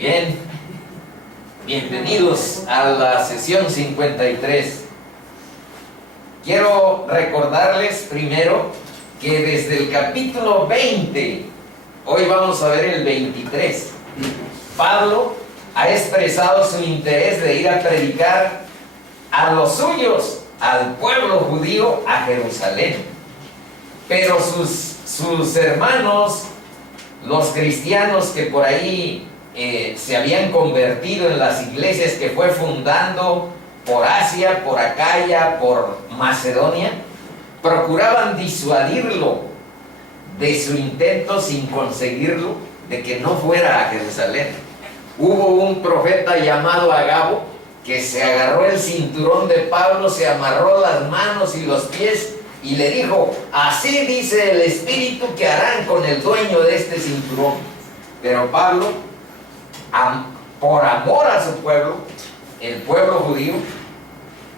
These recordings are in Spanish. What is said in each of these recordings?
Bien, bienvenidos a la sesión 53. Quiero recordarles primero que desde el capítulo 20, hoy vamos a ver el 23, Pablo ha expresado su interés de ir a predicar a los suyos, al pueblo judío, a Jerusalén. Pero sus hermanos, los cristianos que por ahí se habían convertido en las iglesias que fue fundando por Asia, por Acaya, por Macedonia, procuraban disuadirlo de su intento sin conseguirlo, de que no fuera a Jerusalén. Hubo un profeta llamado Agabo que se agarró el cinturón de Pablo, se amarró las manos y los pies y le dijo: así dice el Espíritu que harán con el dueño de este cinturón. Pero Pablo, por amor a su pueblo, el pueblo judío,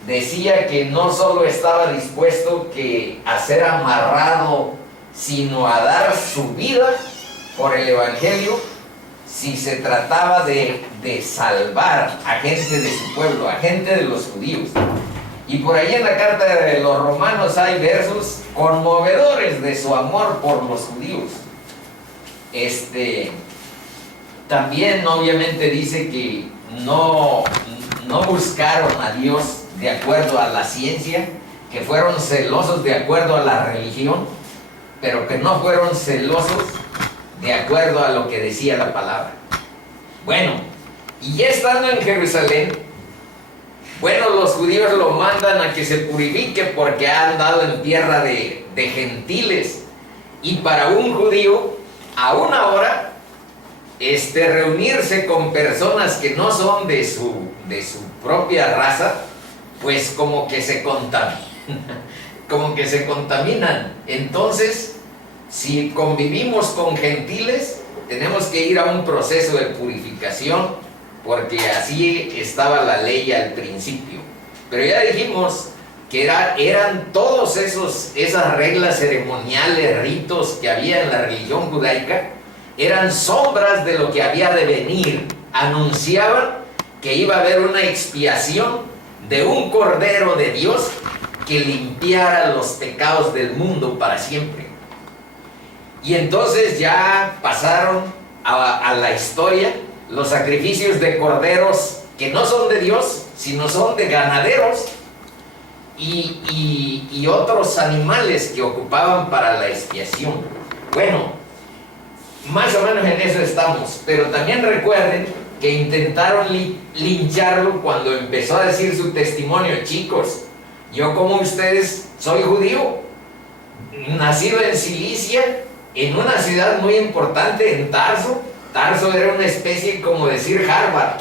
decía que no solo estaba dispuesto a ser amarrado, sino a dar su vida por el Evangelio, si se trataba de salvar a gente de su pueblo, a gente de los judíos. Y por ahí en la carta de los romanos hay versos conmovedores de su amor por los judíos. También obviamente dice que no buscaron a Dios de acuerdo a la ciencia, que fueron celosos de acuerdo a la religión, pero que no fueron celosos de acuerdo a lo que decía la palabra. Bueno, y ya estando en Jerusalén, los judíos lo mandan a que se purifique porque ha andado en tierra de gentiles. Y para un judío, aún ahora, reunirse con personas que no son de su propia raza, pues como que se contaminan. Entonces, si convivimos con gentiles, tenemos que ir a un proceso de purificación, porque así estaba la ley al principio. Pero ya dijimos que eran todos esas reglas ceremoniales, ritos que había en la religión judaica, eran sombras de lo que había de venir. Anunciaban que iba a haber una expiación de un Cordero de Dios que limpiara los pecados del mundo para siempre. Y entonces ya pasaron a la historia los sacrificios de corderos que no son de Dios, sino son de ganaderos y otros animales que ocupaban para la expiación. Bueno, más o menos en eso estamos, pero también recuerden que intentaron lincharlo cuando empezó a decir su testimonio. Chicos, yo como ustedes soy judío, nacido en Cilicia, en una ciudad muy importante, en Tarso. Tarso era una especie como decir Harvard.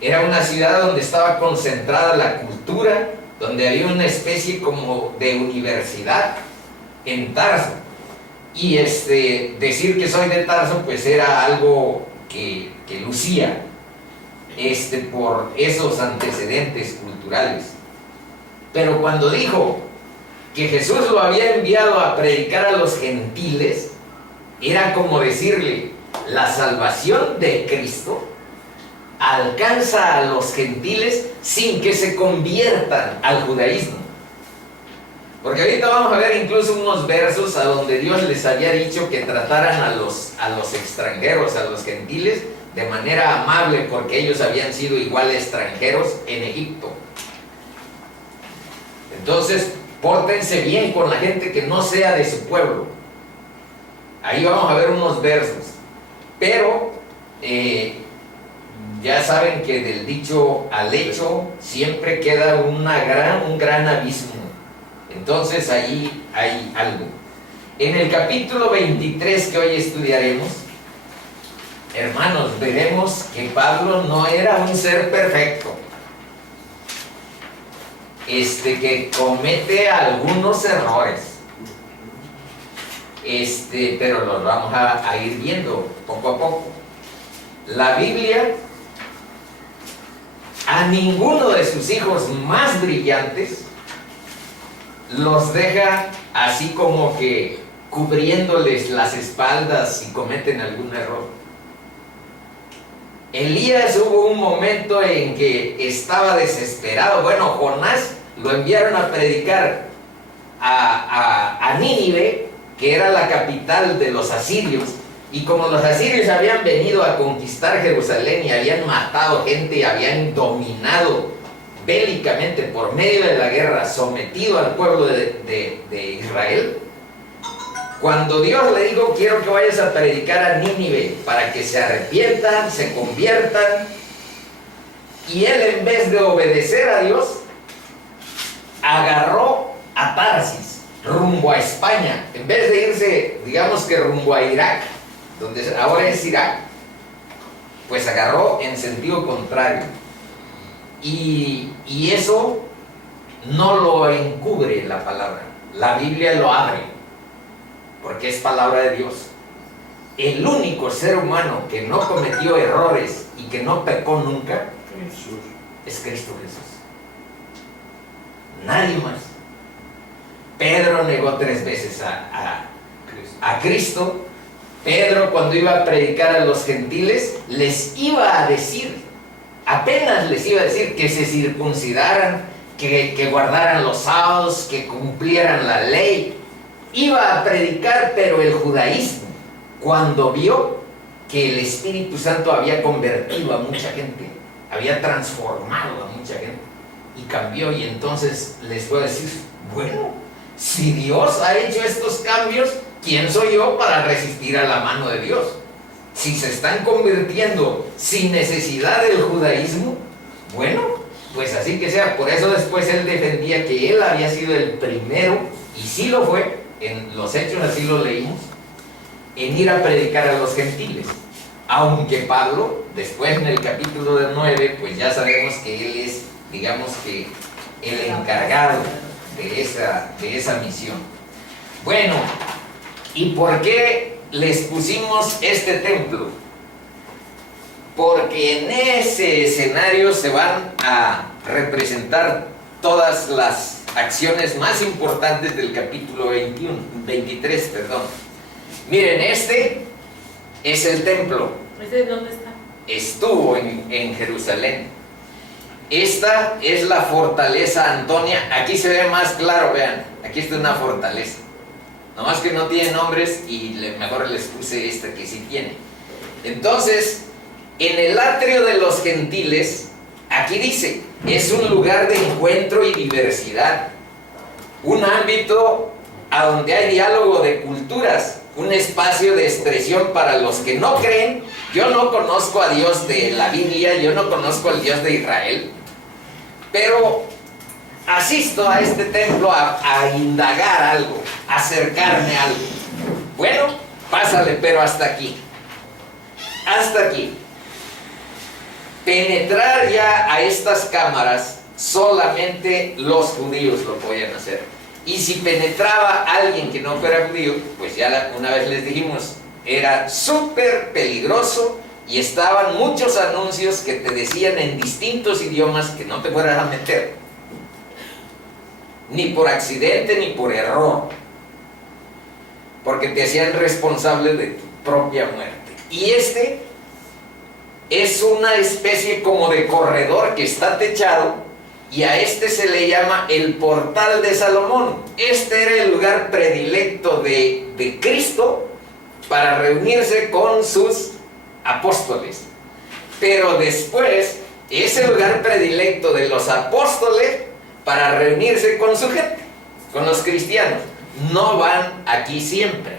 Era una ciudad donde estaba concentrada la cultura, donde había una especie como de universidad en Tarso. Y decir que soy de Tarso pues era algo que lucía por esos antecedentes culturales. Pero cuando dijo que Jesús lo había enviado a predicar a los gentiles, era como decirle: la salvación de Cristo alcanza a los gentiles sin que se conviertan al judaísmo. Porque ahorita vamos a ver incluso unos versos a donde Dios les había dicho que trataran a los extranjeros, a los gentiles, de manera amable, porque ellos habían sido igual extranjeros en Egipto. Entonces, pórtense bien con la gente que no sea de su pueblo. Ahí vamos a ver unos versos. Pero ya saben que del dicho al hecho siempre queda un gran abismo. Entonces allí hay algo. En el capítulo 23 que hoy estudiaremos, hermanos, veremos que Pablo no era un ser perfecto, que comete algunos errores, pero los vamos a ir viendo poco a poco. La Biblia a ninguno de sus hijos más brillantes los deja así como que cubriéndoles las espaldas si cometen algún error. Elías hubo un momento en que estaba desesperado. Bueno, Jonás lo enviaron a predicar a Nínive, que era la capital de los asirios. Y como los asirios habían venido a conquistar Jerusalén y habían matado gente y habían dominado bélicamente por medio de la guerra, sometido al pueblo de Israel, cuando Dios le dijo, quiero que vayas a predicar a Nínive para que se arrepientan, se conviertan, y él, en vez de obedecer a Dios, agarró a Tarsis rumbo a España, en vez de irse, digamos que rumbo a Irak, donde ahora es Irak, pues agarró en sentido contrario. Y eso no lo encubre la palabra, la Biblia lo abre, porque es palabra de Dios. El único ser humano que no cometió errores y que no pecó nunca es Cristo Jesús. Nadie más. Pedro negó 3 veces a Cristo. Pedro, cuando iba a predicar a los gentiles, les iba a decir, apenas les iba a decir que se circuncidaran, que guardaran los sábados, que cumplieran la ley. Iba a predicar, pero el judaísmo, cuando vio que el Espíritu Santo había convertido a mucha gente, había transformado a mucha gente, y cambió, y entonces les fue a decir, bueno, si Dios ha hecho estos cambios, ¿quién soy yo para resistir a la mano de Dios? Si se están convirtiendo sin necesidad del judaísmo, bueno, pues así que sea. Por eso después él defendía que él había sido el primero, y sí lo fue, en los Hechos así lo leímos, en ir a predicar a los gentiles. Aunque Pablo, después en el capítulo 9, pues ya sabemos que él es, digamos que, el encargado de esa misión. Bueno, ¿y por qué les pusimos este templo? Porque en ese escenario se van a representar todas las acciones más importantes del capítulo 23, perdón. Miren, este es el templo. ¿Ese dónde está? Estuvo en Jerusalén. Esta es la fortaleza Antonia. Aquí se ve más claro, vean. Aquí está una fortaleza. Nomás que no tiene nombres y mejor les puse esta que sí tiene. Entonces, en el atrio de los gentiles, aquí dice, es un lugar de encuentro y diversidad. Un ámbito a donde hay diálogo de culturas. Un espacio de expresión para los que no creen. Yo no conozco a Dios de la Biblia, yo no conozco al Dios de Israel, pero asisto a este templo a indagar algo, a acercarme a algo. Bueno, pásale, pero hasta aquí. Hasta aquí. Penetrar ya a estas cámaras, solamente los judíos lo podían hacer. Y si penetraba alguien que no fuera judío, pues ya una vez les dijimos, era súper peligroso, y estaban muchos anuncios que te decían en distintos idiomas que no te fueras a meter, ni por accidente ni por error, porque te hacían responsable de tu propia muerte. Y este es una especie como de corredor que está techado, y a este se le llama el portal de Salomón. Este era el lugar predilecto de Cristo para reunirse con sus apóstoles. Pero después, ese lugar predilecto de los apóstoles para reunirse con su gente, con los cristianos, no van aquí siempre.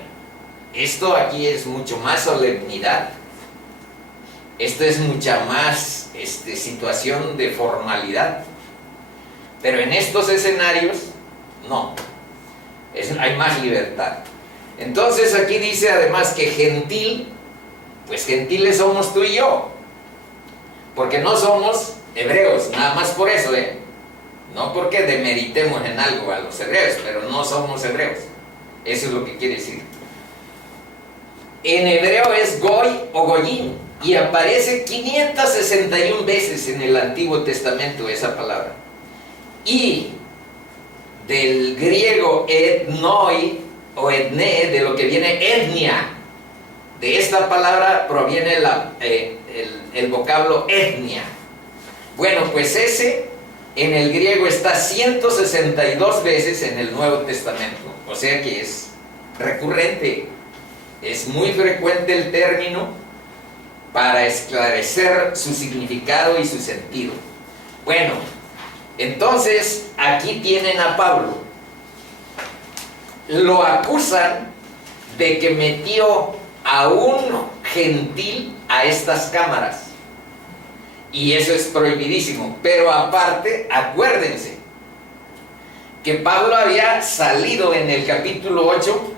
Esto aquí es mucho más solemnidad. Esto es mucha más situación de formalidad. Pero en estos escenarios, no. Hay más libertad. Entonces aquí dice además que gentil, pues gentiles somos tú y yo. Porque no somos hebreos, nada más por eso, No porque demeritemos en algo a los hebreos, pero no somos hebreos. Eso es lo que quiere decir. En hebreo es goy o goyim, y aparece 561 veces en el Antiguo Testamento esa palabra. Y del griego etnoi o etné, de lo que viene etnia, De esta palabra proviene el vocablo etnia. Bueno, pues ese en el griego está 162 veces en el Nuevo Testamento, o sea que es recurrente, es muy frecuente el término para esclarecer su significado y su sentido. Bueno, entonces aquí tienen a Pablo, lo acusan de que metió a un gentil a estas cámaras. Y eso es prohibidísimo. Pero aparte, acuérdense que Pablo había salido en el capítulo 8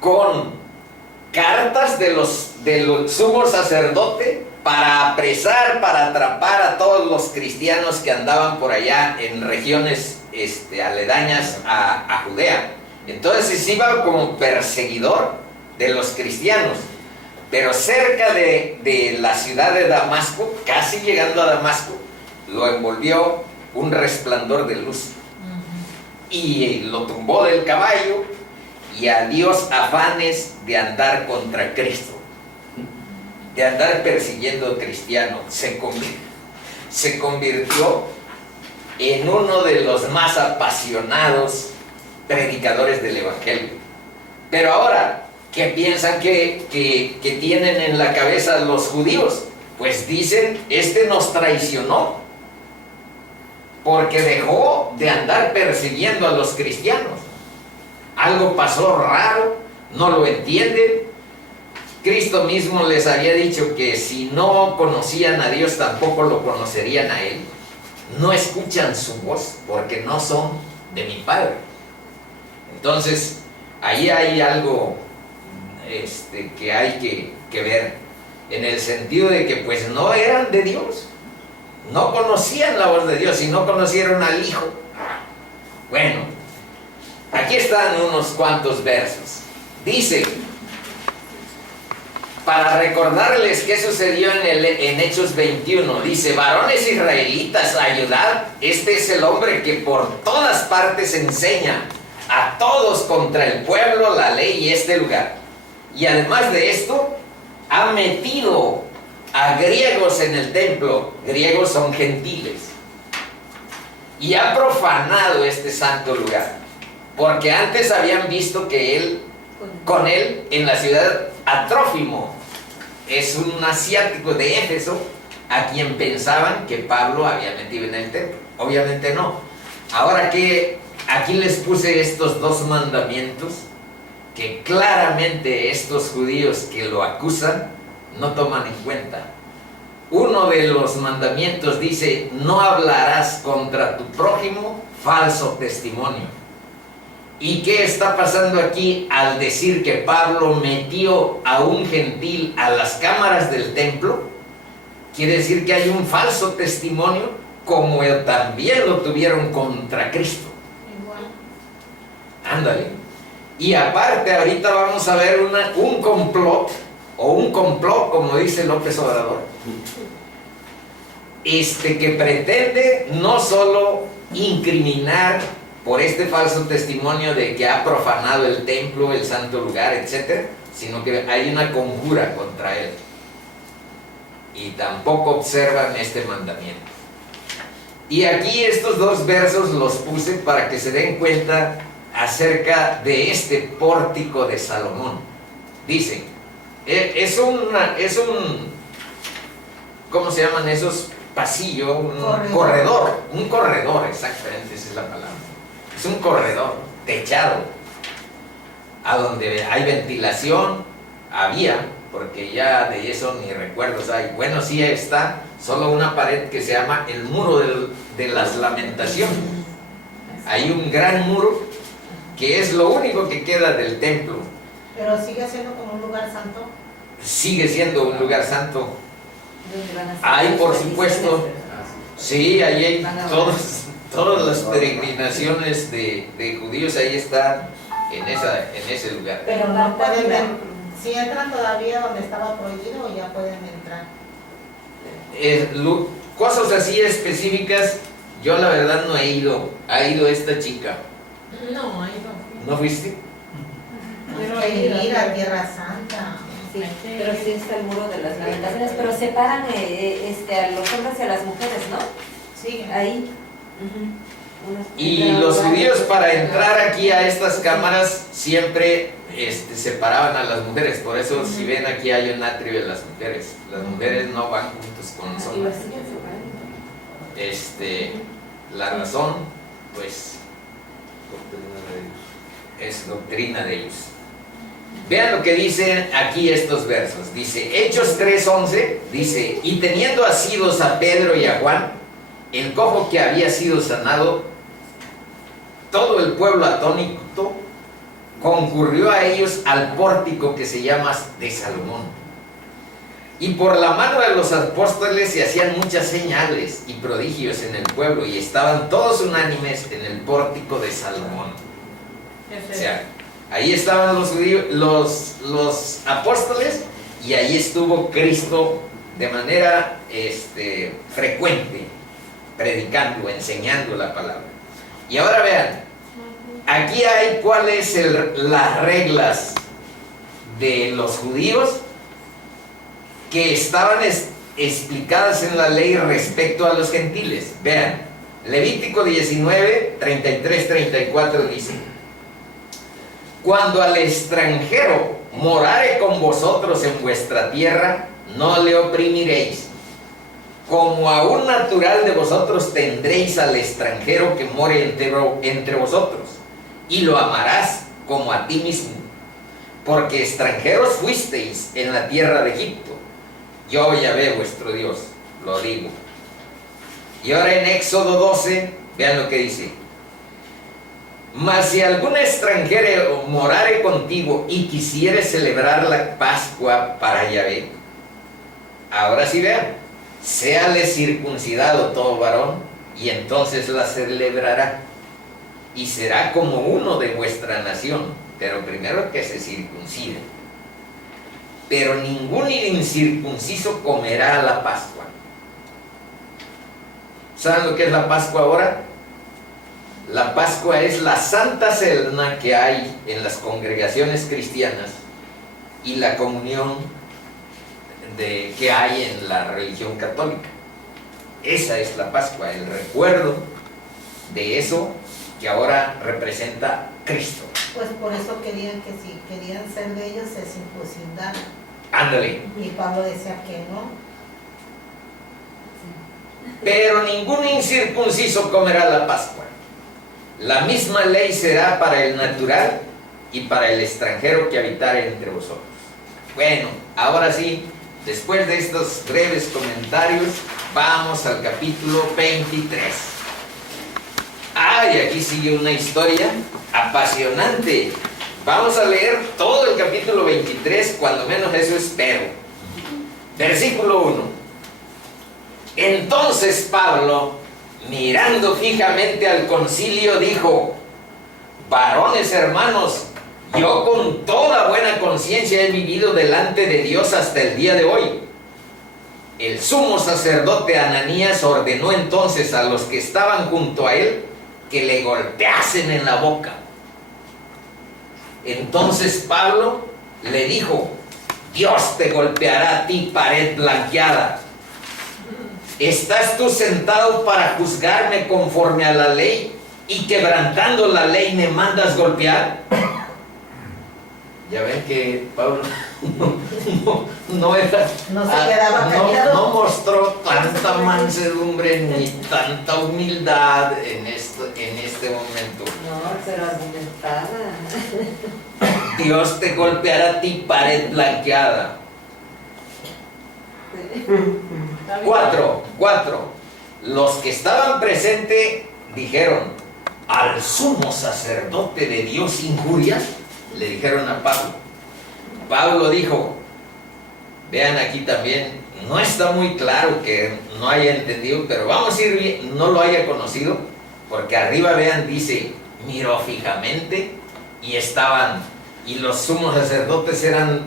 con cartas de los sumos sacerdotes para apresar, para atrapar a todos los cristianos que andaban por allá en regiones aledañas a Judea. Entonces iba como perseguidor de los cristianos. Pero cerca de la ciudad de Damasco, casi llegando a Damasco, lo envolvió un resplandor de luz. Y lo tumbó del caballo y adiós afanes de andar contra Cristo, de andar persiguiendo a cristianos. Se convirtió en uno de los más apasionados predicadores del Evangelio. Pero ahora, ¿qué piensan que tienen en la cabeza los judíos? Pues dicen, nos traicionó, porque dejó de andar persiguiendo a los cristianos. Algo pasó raro, no lo entienden. Cristo mismo les había dicho que si no conocían a Dios, tampoco lo conocerían a Él. No escuchan su voz, porque no son de mi Padre. Entonces, ahí hay algo que hay que ver, en el sentido de que pues no eran de Dios, no conocían la voz de Dios y no conocieron al Hijo. Bueno, aquí están unos cuantos versos. Dice, para recordarles qué sucedió en Hechos 21, dice: varones israelitas, ayudad, este es el hombre que por todas partes enseña a todos contra el pueblo, la ley y este lugar. Y además de esto, ha metido a griegos en el templo. Griegos son gentiles. Y ha profanado este santo lugar. Porque antes habían visto que con él en la ciudad, a Trófimo, es un asiático de Éfeso, a quien pensaban que Pablo había metido en el templo. Obviamente no. Ahora que aquí les puse estos dos mandamientos, que claramente estos judíos que lo acusan no toman en cuenta. Uno de los mandamientos dice: no hablarás contra tu prójimo falso testimonio. ¿Y qué está pasando aquí al decir que Pablo metió a un gentil a las cámaras del templo? Quiere decir que hay un falso testimonio, como también lo tuvieron contra Cristo. Igual. Ándale. Y aparte, ahorita vamos a ver un complot, o un complot, como dice López Obrador, que pretende no solo incriminar por este falso testimonio de que ha profanado el templo, el santo lugar, etc., sino que hay una conjura contra él. Y tampoco observan este mandamiento. Y aquí estos dos versos los puse para que se den cuenta acerca de este pórtico de Salomón. Dicen, es un ¿cómo se llaman esos pasillos? Un corredor, exactamente, esa es la palabra. Es un corredor techado, a donde hay ventilación, porque ya de eso ni recuerdos hay. Bueno, sí está solo una pared que se llama el muro de las lamentaciones. Hay un gran muro que es lo único que queda del templo. Pero sigue siendo como un lugar santo. Sigue siendo un lugar santo. Ahí, por supuesto, sí, ahí hay todas las peregrinaciones de judíos, ahí están en ese lugar. Pero no pueden ver, si entran todavía donde estaba prohibido, o ya pueden entrar. Cosas así específicas, yo la verdad no he ido. Ha ido esta chica. No, ahí no. ¿No fuiste? Pero ir a Tierra Santa. Sí, pero sí está el muro de las lamentaciones, pero separan a los hombres y a las mujeres, ¿no? Sí. Ahí. Y los judíos para entrar aquí a estas cámaras siempre separaban a las mujeres. Por eso si ven aquí hay un atrio de las mujeres. Las mujeres no van juntos con los hombres. La razón, pues, es doctrina de ellos. Vean lo que dicen aquí estos versos. Dice, Hechos 3:11, dice, y teniendo asidos a Pedro y a Juan, el cojo que había sido sanado, todo el pueblo atónito concurrió a ellos al pórtico que se llama de Salomón. Y por la mano de los apóstoles se hacían muchas señales y prodigios en el pueblo, y estaban todos unánimes en el pórtico de Salomón. O sea, ahí estaban los judíos, los apóstoles, y ahí estuvo Cristo de manera frecuente, predicando, enseñando la palabra. Y ahora vean, aquí hay cuáles las reglas de los judíos que estaban explicadas en la ley respecto a los gentiles. Vean, Levítico 19, 33, 34 dice, cuando al extranjero morare con vosotros en vuestra tierra, no le oprimiréis. Como a un natural de vosotros tendréis al extranjero que more entre vosotros, y lo amarás como a ti mismo, porque extranjeros fuisteis en la tierra de Egipto. Yo, Yahvé, vuestro Dios, lo digo. Y ahora en Éxodo 12, vean lo que dice. Mas si algún extranjero morare contigo y quisiere celebrar la Pascua para Yahvé, ahora sí vean, séale circuncidado todo varón, y entonces la celebrará, y será como uno de vuestra nación, pero primero que se circuncide. Pero ningún incircunciso comerá la Pascua. ¿Saben lo que es la Pascua ahora? La Pascua es la santa cena que hay en las congregaciones cristianas y la comunión que hay en la religión católica. Esa es la Pascua, el recuerdo de eso que ahora representa Cristo. Pues por eso querían que si querían ser de ellos se circuncidaran. Ándale. Y Pablo decía que no. Pero ningún incircunciso comerá la Pascua. La misma ley será para el natural y para el extranjero que habitare entre vosotros. Bueno, ahora sí, después de estos breves comentarios, vamos al capítulo 23. Y aquí sigue una historia apasionante. Vamos a leer todo el capítulo 23, cuando menos eso espero. Versículo 1. Entonces Pablo, mirando fijamente al concilio, dijo: varones hermanos, yo con toda buena conciencia he vivido delante de Dios hasta el día de hoy. El sumo sacerdote Ananías ordenó entonces a los que estaban junto a él que le golpeasen en la boca. Entonces Pablo le dijo: Dios te golpeará a ti, pared blanqueada. ¿Estás tú sentado para juzgarme conforme a la ley y quebrantando la ley me mandas golpear? Ya ven que Pablo no se quedaba callado. no mostró tanta mansedumbre ni tanta humildad en este momento. No, pero argumentaba. Dios te golpeará a ti, pared blanqueada. 4. Los que estaban presentes dijeron: ¿al sumo sacerdote de Dios injurias? Le dijeron a Pablo. Pablo dijo, vean aquí también, no está muy claro que no haya entendido, pero vamos a ir bien, no lo haya conocido, porque arriba vean, dice, miró fijamente, y los sumos sacerdotes eran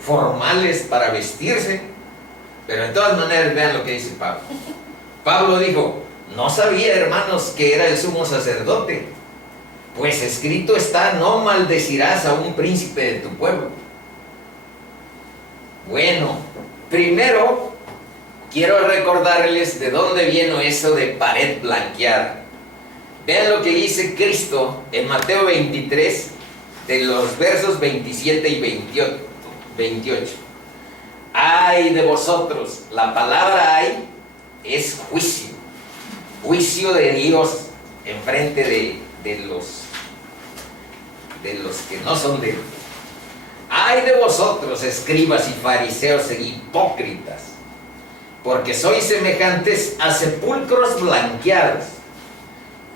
formales para vestirse, pero de todas maneras vean lo que dice Pablo. Pablo dijo: no sabía, hermanos, que era el sumo sacerdote, pues escrito está: no maldecirás a un príncipe de tu pueblo. Bueno, primero quiero recordarles de dónde vino eso de pared blanqueada. Vean lo que dice Cristo en Mateo 23, de los versos 27 y 28. Ay de vosotros, la palabra ay es juicio de Dios en frente de los que no son de Él. Ay de vosotros, escribas y fariseos e hipócritas, porque sois semejantes a sepulcros blanqueados,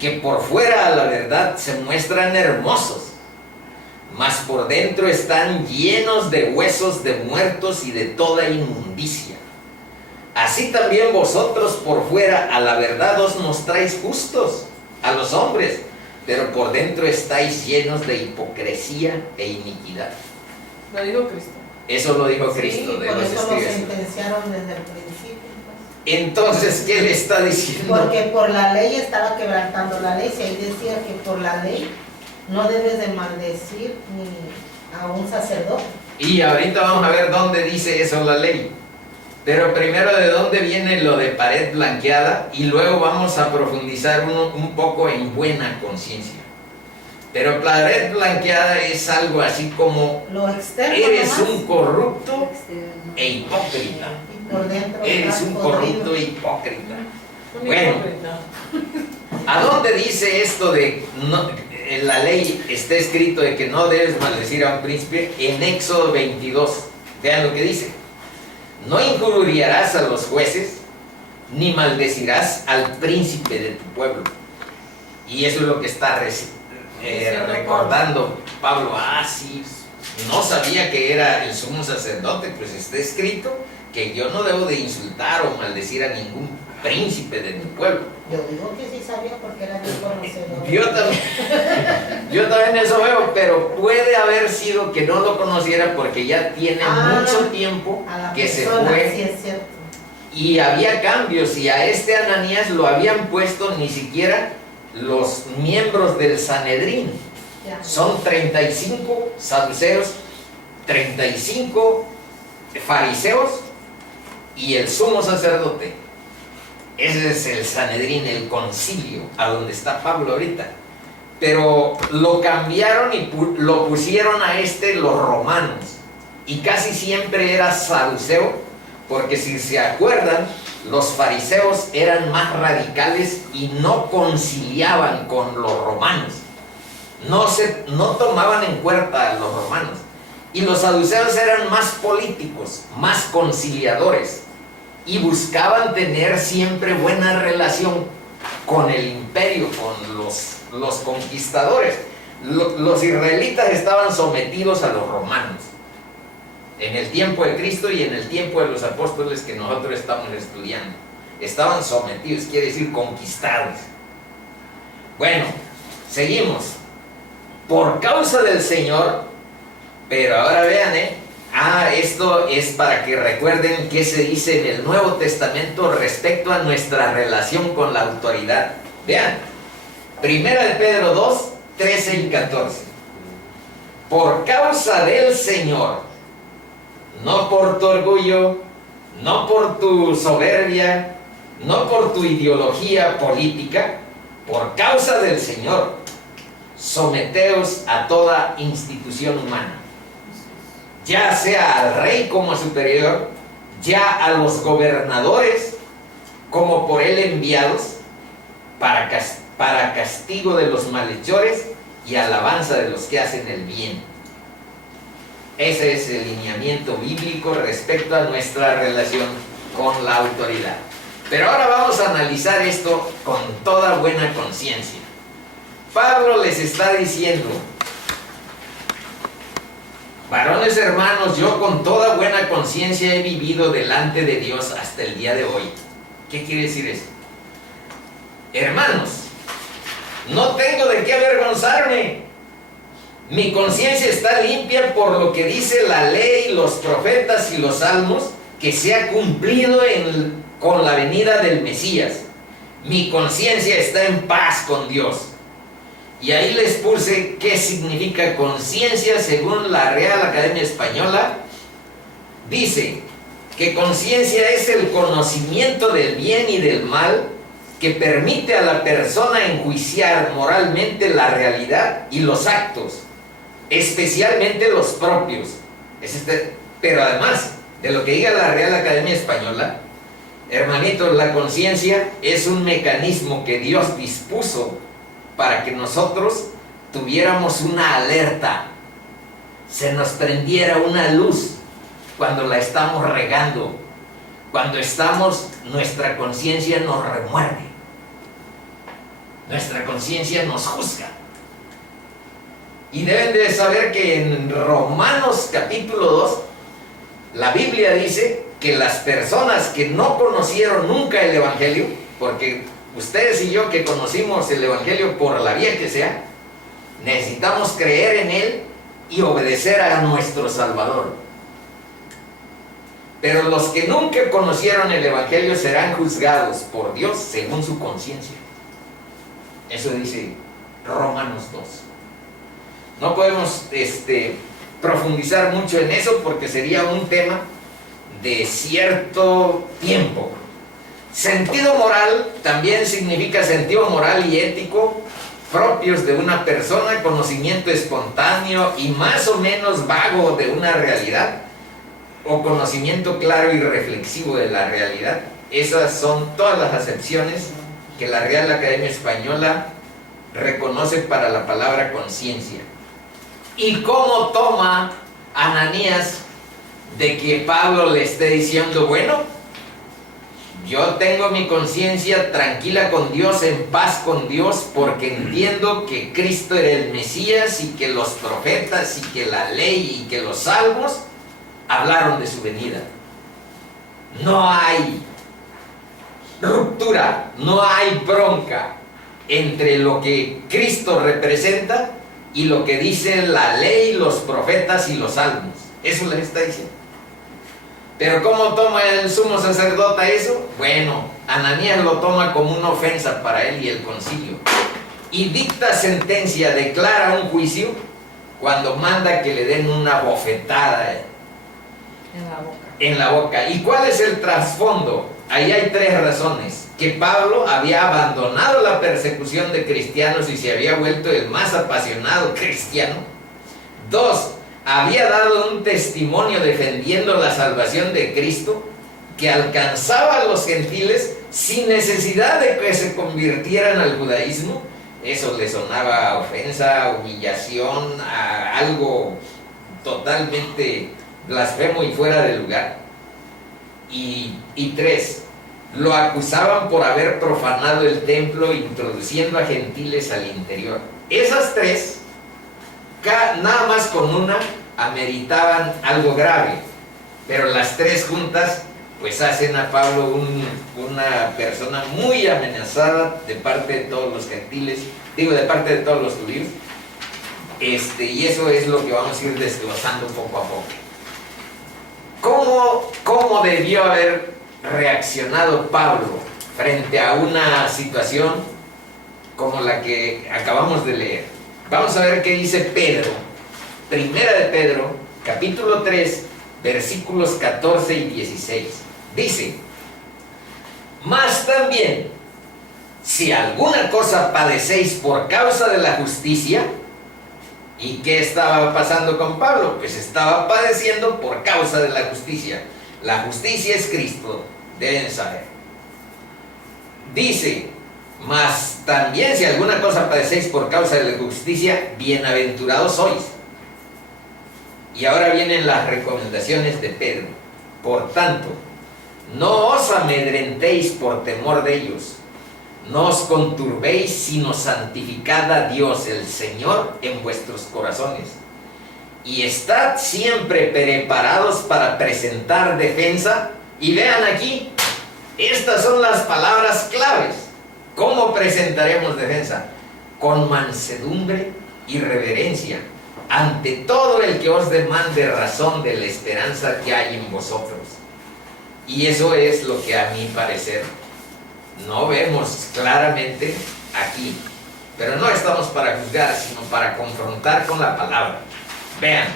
que por fuera a la verdad se muestran hermosos, mas por dentro están llenos de huesos de muertos y de toda inmundicia. Así también vosotros por fuera a la verdad os mostráis justos a los hombres, pero por dentro estáis llenos de hipocresía e iniquidad. Lo dijo Cristo. Eso lo dijo Cristo, Sí, de por los eso lo escribas. sentenciaron desde el principio. Pues. Entonces, ¿qué le está diciendo? Porque por la ley estaba quebrantando la ley. Si ahí decía que por la ley no debes de maldecir ni a un sacerdote. Y ahorita vamos a ver dónde dice eso la ley. Pero primero, de dónde viene lo de pared blanqueada, y luego vamos a profundizar un poco en buena conciencia. Pero pared blanqueada es algo así como: Lo externo eres nomás, un corrupto Externo. e hipócrita. y por dentro Eres estás un podrido. corrupto e hipócrita. Un Bueno. hipócrita. ¿A dónde dice esto de no, en la ley está escrito de que no debes maldecir a un príncipe? En Éxodo 22. Vean lo que dice: no injuriarás a los jueces, ni maldecirás al príncipe de tu pueblo. Y eso es lo que está recordando Pablo. Ah, sí, no sabía que era el sumo sacerdote. Pues está escrito que yo no debo de insultar o maldecir a ningún príncipe de mi pueblo. Yo digo que sí sabía porque era bien conocedor. Yo también eso veo, pero puede haber sido que no lo conociera porque ya tiene mucho tiempo A la que se persona, fue, sí es cierto. y había cambios, y a este Ananías lo habían puesto ni siquiera los miembros del Sanedrín. Ya. Son 35 saduceos, 35 fariseos y el sumo sacerdote. Ese es el Sanedrín, el concilio, a donde está Pablo ahorita. Pero lo cambiaron y lo pusieron a los romanos. Y casi siempre era saduceo, porque si se acuerdan, los fariseos eran más radicales y no conciliaban con los romanos. No tomaban en cuenta a los romanos. Y los saduceos eran más políticos, más conciliadores, y buscaban tener siempre buena relación con el imperio, con los conquistadores. Los israelitas estaban sometidos a los romanos en el tiempo de Cristo y en el tiempo de los apóstoles que nosotros estamos estudiando. Estaban sometidos, quiere decir conquistados. Bueno, seguimos. Por causa del Señor, pero ahora vean, esto es para que recuerden qué se dice en el Nuevo Testamento respecto a nuestra relación con la autoridad. Vean, 1 de Pedro 2, 13 y 14. Por causa del Señor, no por tu orgullo, no por tu soberbia, no por tu ideología política, por causa del Señor, someteos a toda institución humana, ya sea al rey como superior, ya a los gobernadores como por él enviados, para castigo de los malhechores y alabanza de los que hacen el bien. Ese es el lineamiento bíblico respecto a nuestra relación con la autoridad. Pero ahora vamos a analizar esto con toda buena conciencia. Pablo les está diciendo: varones hermanos, yo con toda buena conciencia he vivido delante de Dios hasta el día de hoy. ¿Qué quiere decir eso? Hermanos, no tengo de qué avergonzarme. Mi conciencia está limpia por lo que dice la ley, los profetas y los salmos, que se ha cumplido con la venida del Mesías. Mi conciencia está en paz con Dios. Y ahí les puse qué significa conciencia según la Real Academia Española. Dice que conciencia es el conocimiento del bien y del mal que permite a la persona enjuiciar moralmente la realidad y los actos, especialmente los propios. Pero además de lo que diga la Real Academia Española, hermanitos, la conciencia es un mecanismo que Dios dispuso para que nosotros tuviéramos una alerta, se nos prendiera una luz cuando la estamos regando, cuando nuestra conciencia nos remuerde, nuestra conciencia nos juzga. Y deben de saber que en Romanos capítulo 2, la Biblia dice que las personas que no conocieron nunca el Evangelio, porque ustedes y yo que conocimos el Evangelio por la vía que sea, necesitamos creer en él y obedecer a nuestro Salvador. Pero los que nunca conocieron el Evangelio serán juzgados por Dios según su conciencia. Eso dice Romanos 2. No podemos profundizar mucho en eso porque sería un tema de cierto tiempo. Sentido moral también significa sentido moral y ético propios de una persona, conocimiento espontáneo y más o menos vago de una realidad, o conocimiento claro y reflexivo de la realidad. Esas son todas las acepciones que la Real Academia Española reconoce para la palabra conciencia. ¿Y cómo toma Ananías de que Pablo le esté diciendo, bueno, yo tengo mi conciencia tranquila con Dios, en paz con Dios, porque entiendo que Cristo era el Mesías y que los profetas y que la ley y que los salmos hablaron de su venida? No hay ruptura, no hay bronca entre lo que Cristo representa y lo que dicen la ley, los profetas y los salmos. Eso les está diciendo. Pero ¿cómo toma el sumo sacerdote eso? Bueno, Ananías lo toma como una ofensa para él y el concilio, y dicta sentencia, declara un juicio, cuando manda que le den una bofetada en la boca. ¿Y cuál es el trasfondo? Ahí hay tres razones: que Pablo había abandonado la persecución de cristianos y se había vuelto el más apasionado cristiano. 2, había dado un testimonio defendiendo la salvación de Cristo que alcanzaba a los gentiles sin necesidad de que se convirtieran al judaísmo. Eso le sonaba a ofensa, a humillación, a algo totalmente blasfemo y fuera de lugar. Y 3, lo acusaban por haber profanado el templo introduciendo a gentiles al interior. Esas tres, nada más con una, ameritaban algo grave, pero las tres juntas pues hacen a Pablo una persona muy amenazada de parte de todos los gentiles, de parte de todos los judíos, y eso es lo que vamos a ir desglosando poco a poco. ¿Cómo debió haber reaccionado Pablo frente a una situación como la que acabamos de leer? Vamos a ver qué dice Pedro, Primera de Pedro, capítulo 3, versículos 14 y 16. Dice: mas también, si alguna cosa padecéis por causa de la justicia. ¿Y qué estaba pasando con Pablo? Pues estaba padeciendo por causa de la justicia. La justicia es Cristo, deben saber. Dice: mas también si alguna cosa padecéis por causa de la justicia, bienaventurados sois. Y ahora vienen las recomendaciones de Pedro. Por tanto, no os amedrentéis por temor de ellos, no os conturbéis, sino santificad a Dios el Señor en vuestros corazones, y estad siempre preparados para presentar defensa. Y vean aquí, estas son las palabras claves. ¿Cómo presentaremos defensa? Con mansedumbre y reverencia ante todo el que os demande razón de la esperanza que hay en vosotros. Y eso es lo que a mi parecer no vemos claramente aquí. Pero no estamos para juzgar, sino para confrontar con la palabra. Vean,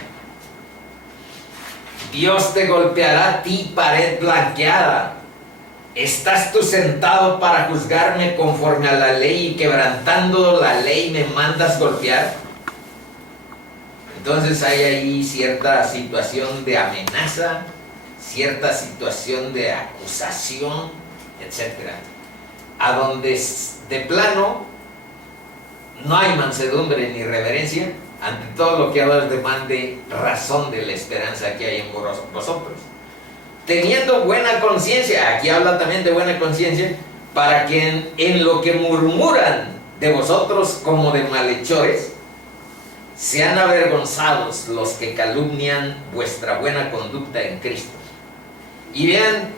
Dios te golpeará a ti, pared blanqueada. ¿Estás tú sentado para juzgarme conforme a la ley y quebrantando la ley me mandas golpear? Entonces hay ahí cierta situación de amenaza, cierta situación de acusación, etc. A donde de plano no hay mansedumbre ni reverencia ante todo lo que ahora demande razón de la esperanza que hay en vosotros. Teniendo buena conciencia, aquí habla también de buena conciencia, para que en lo que murmuran de vosotros como de malhechores, sean avergonzados los que calumnian vuestra buena conducta en Cristo. Y vean,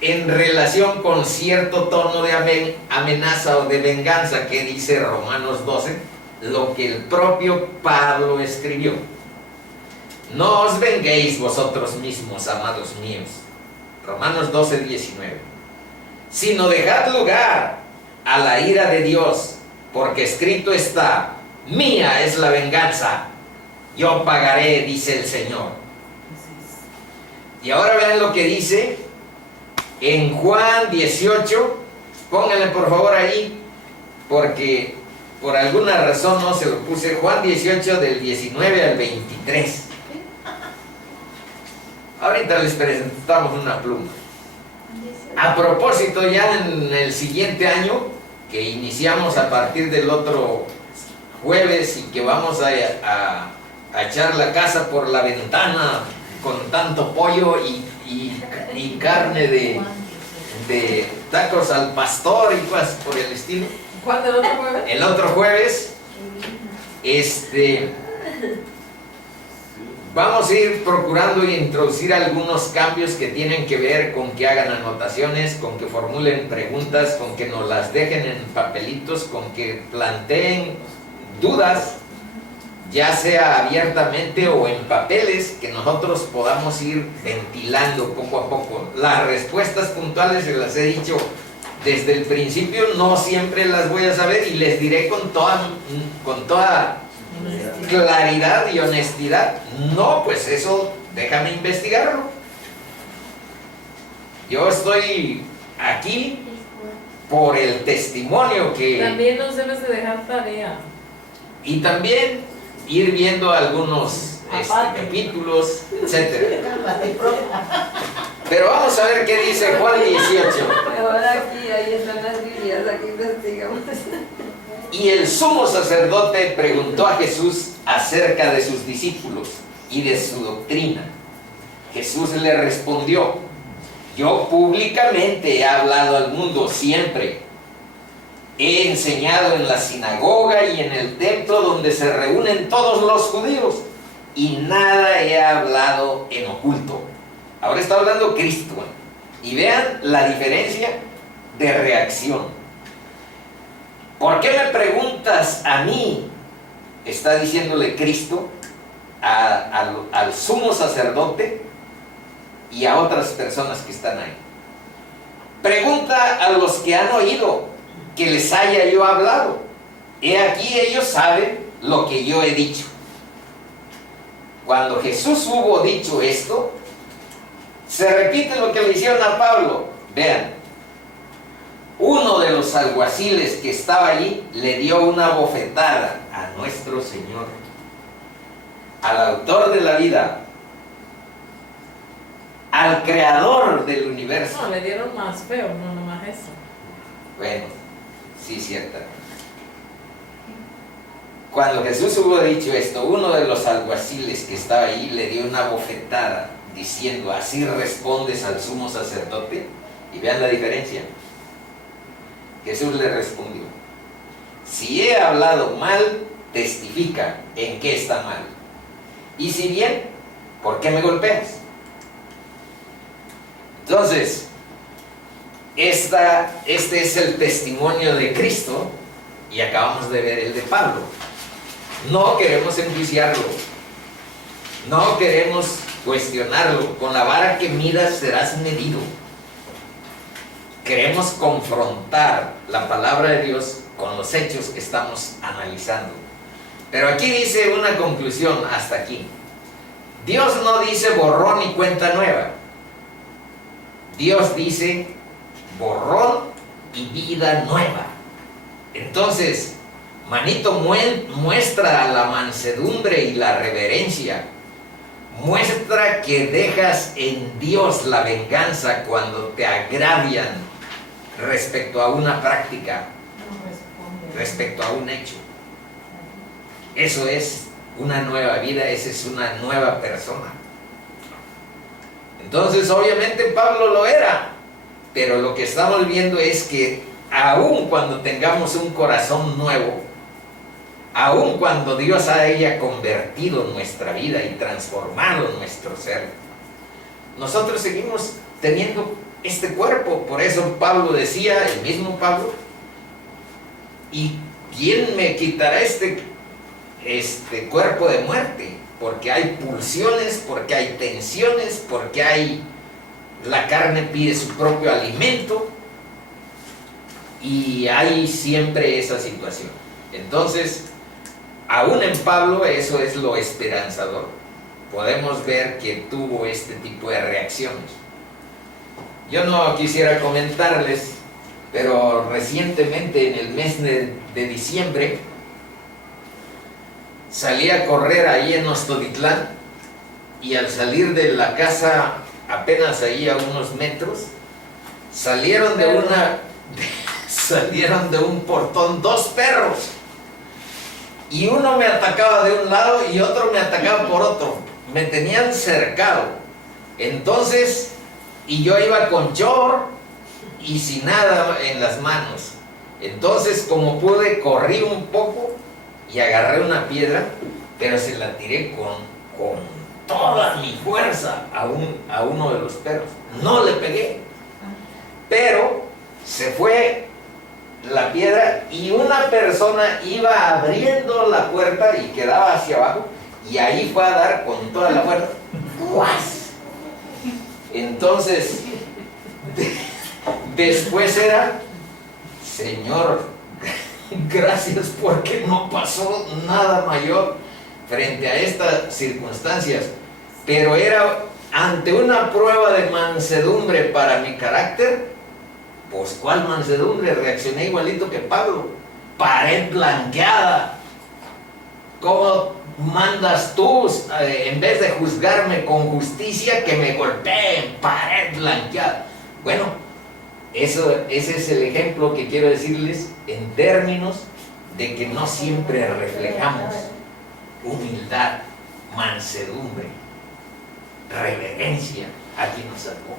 en relación con cierto tono de amenaza o de venganza que dice Romanos 12, lo que el propio Pablo escribió. No os venguéis vosotros mismos, amados míos. Romanos 12, 19. Sino dejad lugar a la ira de Dios, porque escrito está: mía es la venganza, yo pagaré, dice el Señor. Y ahora vean lo que dice en Juan 18, pónganle por favor ahí, porque por alguna razón no se lo puse. Juan 18 del 19 al 23. Ahorita les presentamos una pluma. A propósito, ya en el siguiente año, que iniciamos a partir del otro jueves y que vamos a echar la casa por la ventana con tanto pollo y carne de tacos al pastor y cosas por el estilo. ¿Cuándo el otro jueves? El otro jueves, vamos a ir procurando introducir algunos cambios que tienen que ver con que hagan anotaciones, con que formulen preguntas, con que nos las dejen en papelitos, con que planteen dudas, ya sea abiertamente o en papeles, que nosotros podamos ir ventilando poco a poco. Las respuestas puntuales, se las he dicho desde el principio, no siempre las voy a saber y les diré con toda claridad y honestidad: no, pues eso déjame investigarlo. Yo estoy aquí por el testimonio que... También nos debes de dejar tarea. Y también ir viendo algunos capítulos, etc. Pero vamos a ver qué dice Juan 18. Ahora aquí, ahí están las Biblias, aquí investigamos. Y el sumo sacerdote preguntó a Jesús acerca de sus discípulos y de su doctrina. Jesús le respondió: yo públicamente he hablado al mundo siempre. He enseñado en la sinagoga y en el templo donde se reúnen todos los judíos, y nada he hablado en oculto. Ahora está hablando Cristo, y vean la diferencia de reacción. ¿Por qué me preguntas a mí? Está diciéndole Cristo al sumo sacerdote y a otras personas que están ahí. Pregunta a los que han oído que les haya yo hablado. He aquí, ellos saben lo que yo he dicho. Cuando Jesús hubo dicho esto, se repite lo que le hicieron a Pablo. Vean, uno de los alguaciles que estaba allí le dio una bofetada a nuestro Señor, al autor de la vida, al creador del universo. No, le dieron más feo, no nomás eso. Bueno, sí, cierta. Cuando Jesús hubo dicho esto, uno de los alguaciles que estaba ahí le dio una bofetada, diciendo: ¿así respondes al sumo sacerdote? Y vean la diferencia. Jesús le respondió: si he hablado mal, testifica en qué está mal. Y si bien, ¿por qué me golpeas? Entonces, este es el testimonio de Cristo, y acabamos de ver el de Pablo. No queremos enjuiciarlo, no queremos cuestionarlo. Con la vara que midas serás medido. Queremos confrontar la palabra de Dios con los hechos que estamos analizando. Pero aquí dice una conclusión hasta aquí. Dios no dice borrón y cuenta nueva. Dios dice borrón y vida nueva. Entonces, manito, muestra la mansedumbre y la reverencia. Muestra que dejas en Dios la venganza cuando te agravian respecto a una práctica, No responde. respecto a un hecho. Eso es una nueva vida, esa es una nueva persona. Entonces, obviamente Pablo lo era, pero lo que estamos viendo es que aun cuando tengamos un corazón nuevo, aun cuando Dios haya convertido nuestra vida y transformado nuestro ser, nosotros seguimos teniendo este cuerpo. Por eso Pablo decía, el mismo Pablo, ¿y quién me quitará este cuerpo de muerte? Porque hay pulsiones, porque hay tensiones, porque la carne pide su propio alimento y hay siempre esa situación. Entonces, aún en Pablo eso es lo esperanzador. Podemos ver que tuvo este tipo de reacciones. Yo no quisiera comentarles, pero recientemente en el mes de diciembre salí a correr ahí en Ostoditlán y al salir de la casa, apenas ahí a unos metros, salieron de un portón dos perros. Y uno me atacaba de un lado y otro me atacaba por otro. Me tenían cercado. Entonces, y yo iba con short y sin nada en las manos. Entonces, como pude, corrí un poco y agarré una piedra, pero se la tiré con toda mi fuerza a uno de los perros. No le pegué, pero se fue la piedra y una persona iba abriendo la puerta y quedaba hacia abajo y ahí fue a dar con toda la fuerza. ¡Guas! Entonces, después era, Señor, gracias porque no pasó nada mayor frente a estas circunstancias, pero era ante una prueba de mansedumbre para mi carácter. Pues ¿cuál mansedumbre? Reaccioné igualito que Pablo. Pared blanqueada. ¿Cómo mandas tú, en vez de juzgarme con justicia, que me golpeen? Pared blanqueada. Bueno, ese es el ejemplo que quiero decirles en términos de que no siempre reflejamos humildad, mansedumbre, reverencia a quien nos salvó.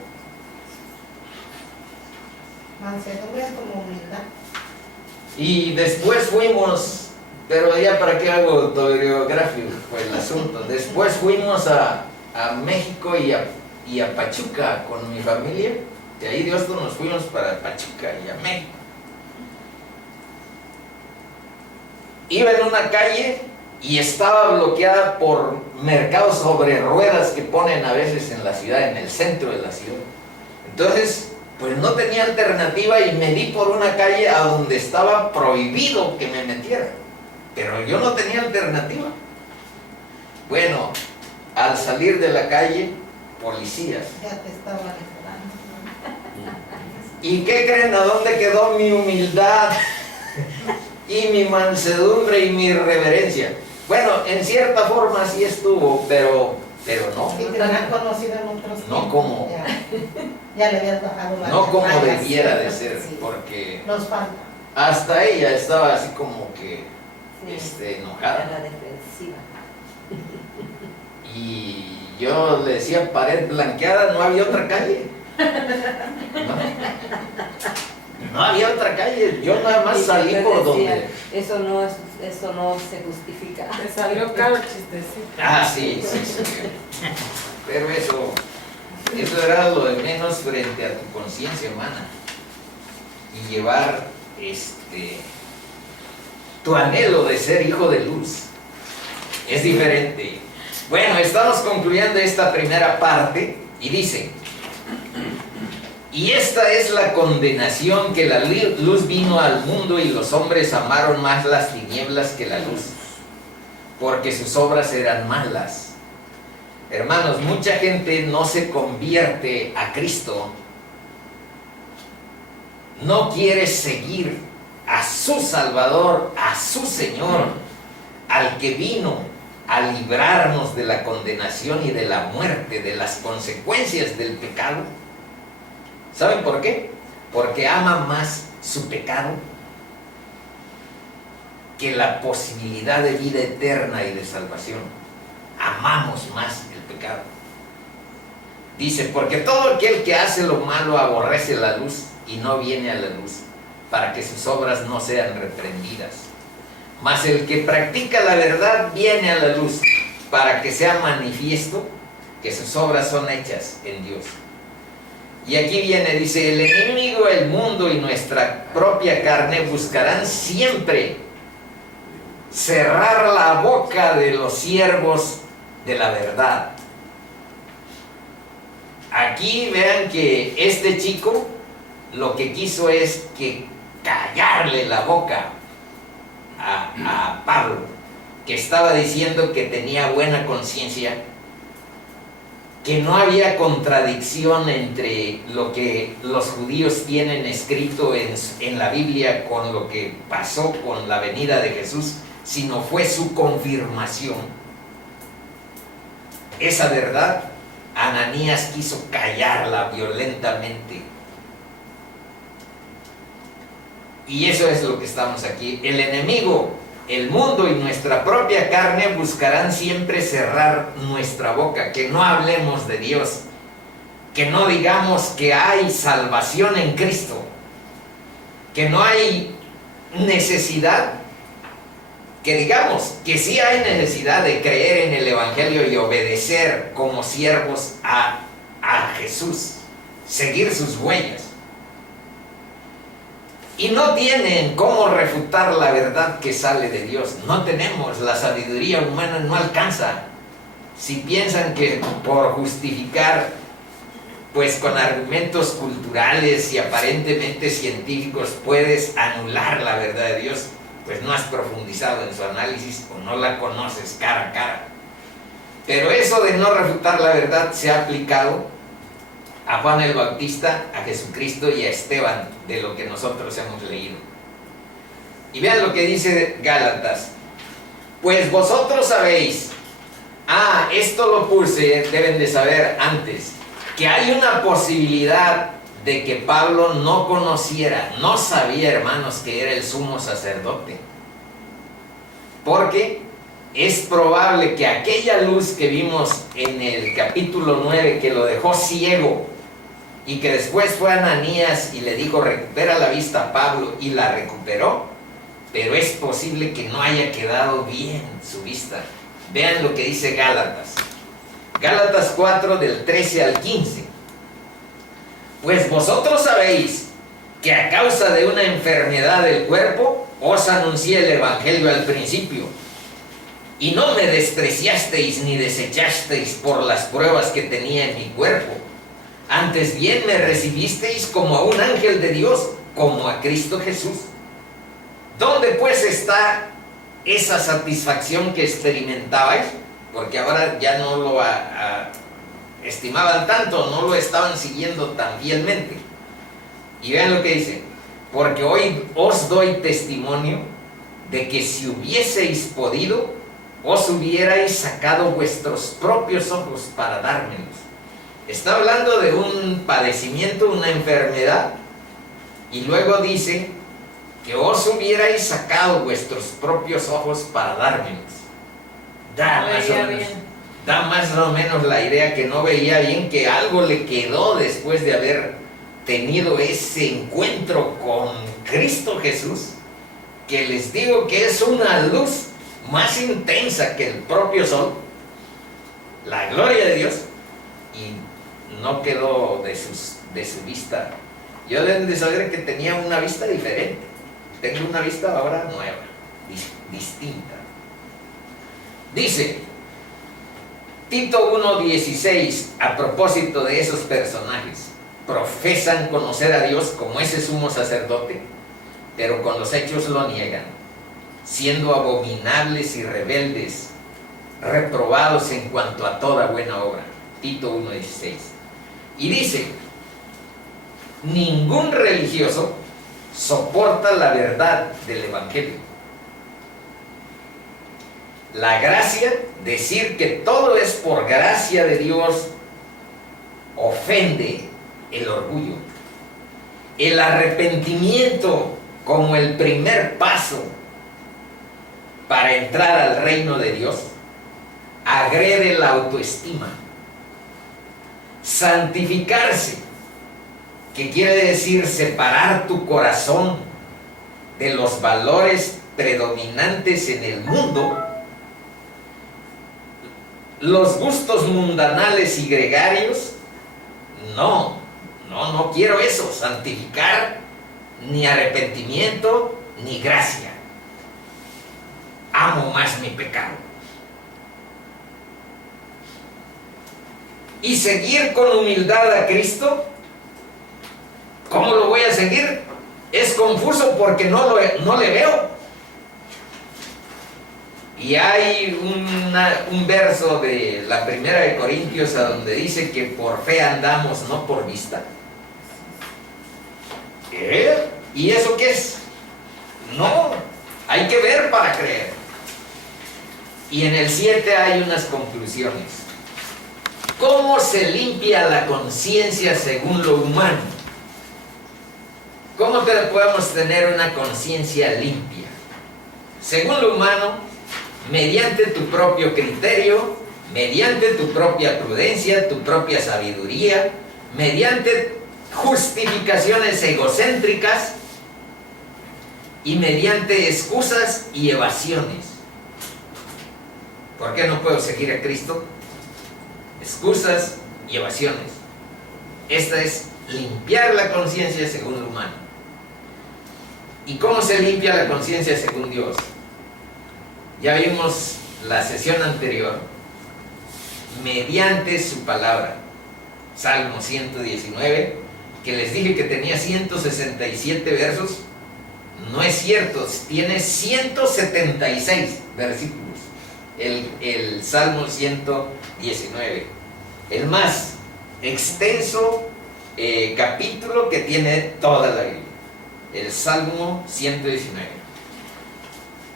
Mansedumbre es como humildad. Y después fuimos, pero ya para qué hago autobiográfico fue el asunto. Después fuimos a México y a Pachuca con mi familia. De ahí de Houston nos fuimos para Pachuca y a México. Iba en una calle y estaba bloqueada por mercados sobre ruedas que ponen a veces en la ciudad, en el centro de la ciudad. Entonces, pues no tenía alternativa y me di por una calle a donde estaba prohibido que me metiera. Pero yo no tenía alternativa. Bueno, al salir de la calle, policías. Ya te estaba esperando. ¿Y qué creen? ¿A dónde quedó mi humildad? Y mi mansedumbre y mi reverencia. Bueno, en cierta forma sí estuvo, pero no. Y te han conocido en otros No tiempos. como- Ya le habías bajado la No como debiera de ser, Sí. porque Nos falta. hasta ella estaba así como que Sí, enojada. a la defensiva. Y yo le decía pared blanqueada, no había otra calle. No había otra calle, yo nada más Y salí yo por decía, donde. eso no se justifica. Te salió caro el chistecito. Ah, sí. Pero eso era lo de menos frente a tu conciencia humana. Y llevar tu anhelo de ser hijo de luz. Es diferente. Bueno, estamos concluyendo esta primera parte y dice: y esta es la condenación, que la luz vino al mundo y los hombres amaron más las tinieblas que la luz, porque sus obras eran malas. Hermanos, mucha gente no se convierte a Cristo, no quiere seguir a su Salvador, a su Señor, al que vino a librarnos de la condenación y de la muerte, de las consecuencias del pecado. ¿Saben por qué? Porque ama más su pecado que la posibilidad de vida eterna y de salvación. Amamos más el pecado. Dice, porque todo aquel que hace lo malo aborrece la luz y no viene a la luz, para que sus obras no sean reprendidas. Mas el que practica la verdad viene a la luz, para que sea manifiesto que sus obras son hechas en Dios. Y aquí viene, dice, el enemigo, el mundo y nuestra propia carne buscarán siempre cerrar la boca de los siervos de la verdad. Aquí vean que este chico lo que quiso es que callarle la boca a Pablo, que estaba diciendo que tenía buena conciencia, que no había contradicción entre lo que los judíos tienen escrito en la Biblia con lo que pasó con la venida de Jesús, sino fue su confirmación. Esa verdad, Ananías quiso callarla violentamente. Y eso es lo que estamos aquí. El enemigo, el mundo y nuestra propia carne buscarán siempre cerrar nuestra boca, que no hablemos de Dios, que no digamos que hay salvación en Cristo, que no hay necesidad, que digamos que sí hay necesidad de creer en el Evangelio y obedecer como siervos a Jesús, seguir sus huellas. Y no tienen cómo refutar la verdad que sale de Dios. No tenemos, la sabiduría humana no alcanza. Si piensan que por justificar, pues con argumentos culturales y aparentemente científicos puedes anular la verdad de Dios, pues no has profundizado en su análisis o no la conoces cara a cara. Pero eso de no refutar la verdad se ha aplicado a Juan el Bautista, a Jesucristo y a Esteban, de lo que nosotros hemos leído. Y vean lo que dice Gálatas. Pues vosotros sabéis, esto lo puse, deben de saber antes, que hay una posibilidad de que Pablo no conociera, no sabía, hermanos, que era el sumo sacerdote. Porque es probable que aquella luz que vimos en el capítulo 9, que lo dejó ciego, y que después fue a Ananías y le dijo, recupera la vista a Pablo, y la recuperó, pero es posible que no haya quedado bien su vista. Vean lo que dice Gálatas. Gálatas 4, del 13 al 15. Pues vosotros sabéis que a causa de una enfermedad del cuerpo, os anuncié el Evangelio al principio, y no me despreciasteis ni desechasteis por las pruebas que tenía en mi cuerpo. Antes bien me recibisteis como a un ángel de Dios, como a Cristo Jesús. ¿Dónde pues está esa satisfacción que experimentabais? Porque ahora ya no lo estimaban tanto, no lo estaban siguiendo tan fielmente. Y vean lo que dice: porque hoy os doy testimonio de que si hubieseis podido, os hubierais sacado vuestros propios ojos para dármelos. Está hablando de un padecimiento, una enfermedad, y luego dice que os hubierais sacado vuestros propios ojos para dármelos. Da más o menos la idea que no veía bien, que algo le quedó después de haber tenido ese encuentro con Cristo Jesús, que les digo que es una luz más intensa que el propio sol, la gloria de Dios, y no quedó de su vista. Yo deben de saber que tenía una vista diferente. Tengo una vista ahora nueva, distinta. Dice Tito 1:16, a propósito de esos personajes: profesan conocer a Dios como ese sumo sacerdote, pero con los hechos lo niegan, siendo abominables y rebeldes, reprobados en cuanto a toda buena obra. Tito 1:16. Y dice, ningún religioso soporta la verdad del Evangelio. La gracia, decir que todo es por gracia de Dios, ofende el orgullo. El arrepentimiento como el primer paso para entrar al reino de Dios, agrede la autoestima. Santificarse, que quiere decir separar tu corazón de los valores predominantes en el mundo, los gustos mundanales y gregarios. No quiero eso. Santificar, ni arrepentimiento, ni gracia. Amo más mi pecado. Y seguir con humildad a Cristo. ¿Cómo lo voy a seguir? Es confuso porque no le veo. Y hay un verso de la primera de Corintios a donde dice que por fe andamos, no por vista. ¿Y eso qué es? No, hay que ver para creer. Y en el 7 hay unas conclusiones. ¿Cómo se limpia la conciencia según lo humano? ¿Cómo podemos tener una conciencia limpia? Según lo humano, mediante tu propio criterio, mediante tu propia prudencia, tu propia sabiduría, mediante justificaciones egocéntricas y mediante excusas y evasiones. ¿Por qué no puedo seguir a Cristo? Excusas y evasiones. Esta es limpiar la conciencia según lo humano. ¿Y cómo se limpia la conciencia según Dios? Ya vimos la sesión anterior, mediante su palabra. Salmo 119, que les dije que tenía 167 versos. No es cierto, tiene 176 versículos. El Salmo 119, el más extenso capítulo que tiene toda la Biblia, el Salmo 119.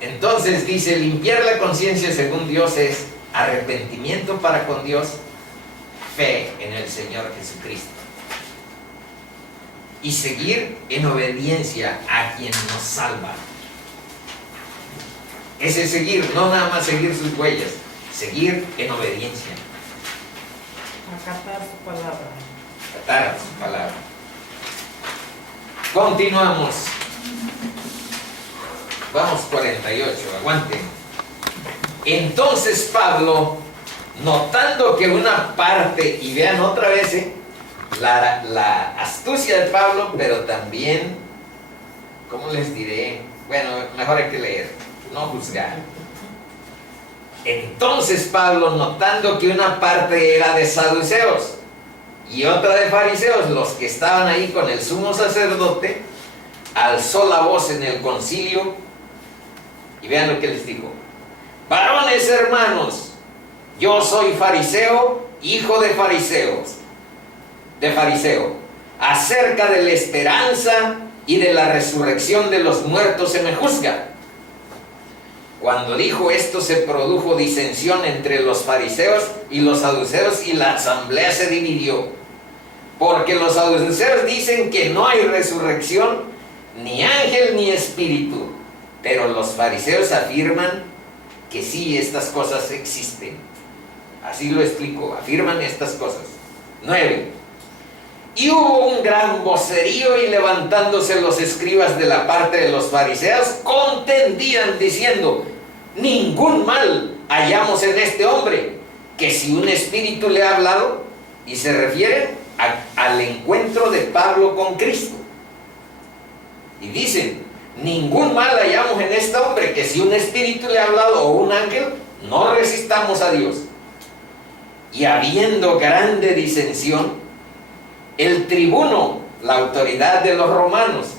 Entonces dice, limpiar la conciencia según Dios es arrepentimiento para con Dios, fe en el Señor Jesucristo y seguir en obediencia a quien nos salva. Ese seguir, no nada más seguir sus huellas, seguir en obediencia. Acatar su palabra. Acatar su palabra. Continuamos. Vamos 48, aguanten. Entonces Pablo, notando que una parte, y vean otra vez la astucia de Pablo, pero también, ¿cómo les diré? Bueno, mejor hay que leer, no juzgar. Entonces Pablo, notando que una parte era de saduceos y otra de fariseos, los que estaban ahí con el sumo sacerdote, alzó la voz en el concilio y vean lo que les dijo: varones hermanos, yo soy fariseo, hijo de fariseo. Acerca de la esperanza y de la resurrección de los muertos se me juzga. Cuando dijo esto, se produjo disensión entre los fariseos y los saduceos, y la asamblea se dividió. Porque los saduceos dicen que no hay resurrección, ni ángel ni espíritu, pero los fariseos afirman que sí, estas cosas existen. Así lo explico, afirman estas cosas. 9. Y hubo un gran vocerío, y levantándose los escribas de la parte de los fariseos, contendían diciendo: ningún mal hallamos en este hombre, que si un espíritu le ha hablado. Y se refieren al encuentro de Pablo con Cristo. Y dicen: ningún mal hallamos en este hombre, que si un espíritu le ha hablado o un ángel, no resistamos a Dios. Y habiendo grande disensión, el tribuno, la autoridad de los romanos,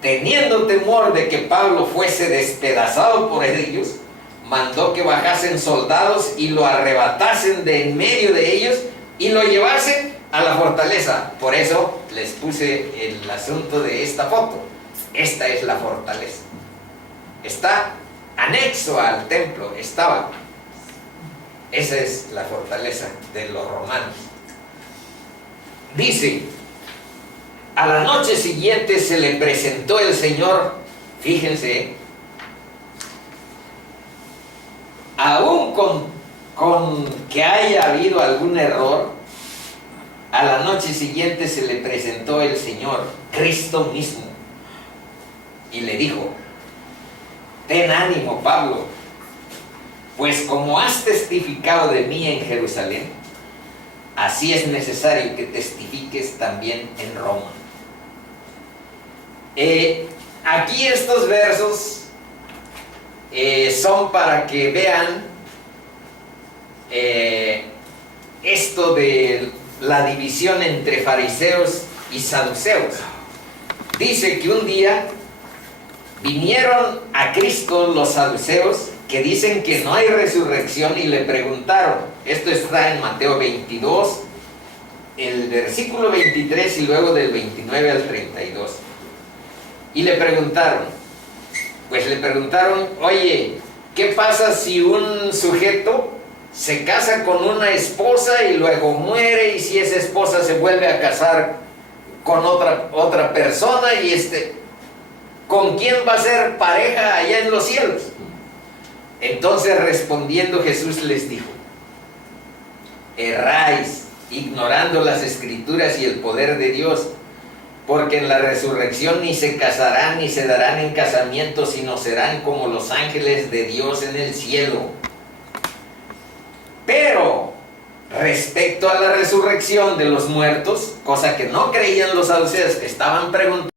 teniendo temor de que Pablo fuese despedazado por ellos, mandó que bajasen soldados y lo arrebatasen de en medio de ellos y lo llevasen a la fortaleza. Por eso les puse el asunto de esta foto. Esta es la fortaleza. Está anexo al templo, estaba. Esa es la fortaleza de los romanos. Dice, a la noche siguiente se le presentó el Señor, fíjense, aún con que haya habido algún error, a la noche siguiente se le presentó el Señor, Cristo mismo, y le dijo, ten ánimo, Pablo, pues como has testificado de mí en Jerusalén, así es necesario que testifiques también en Roma. Aquí estos versos son para que vean esto de la división entre fariseos y saduceos. Dice que un día vinieron a Cristo los saduceos que dicen que no hay resurrección y le preguntaron, esto está en Mateo 22, el versículo 23 y luego del 29 al 32. Y le preguntaron, oye, ¿qué pasa si un sujeto se casa con una esposa y luego muere, y si esa esposa se vuelve a casar con otra persona, y ¿con quién va a ser pareja allá en los cielos? Entonces respondiendo Jesús les dijo, erráis, ignorando las Escrituras y el poder de Dios, porque en la resurrección ni se casarán ni se darán en casamiento, sino serán como los ángeles de Dios en el cielo. Pero respecto a la resurrección de los muertos, cosa que no creían los saduceos, estaban preguntando,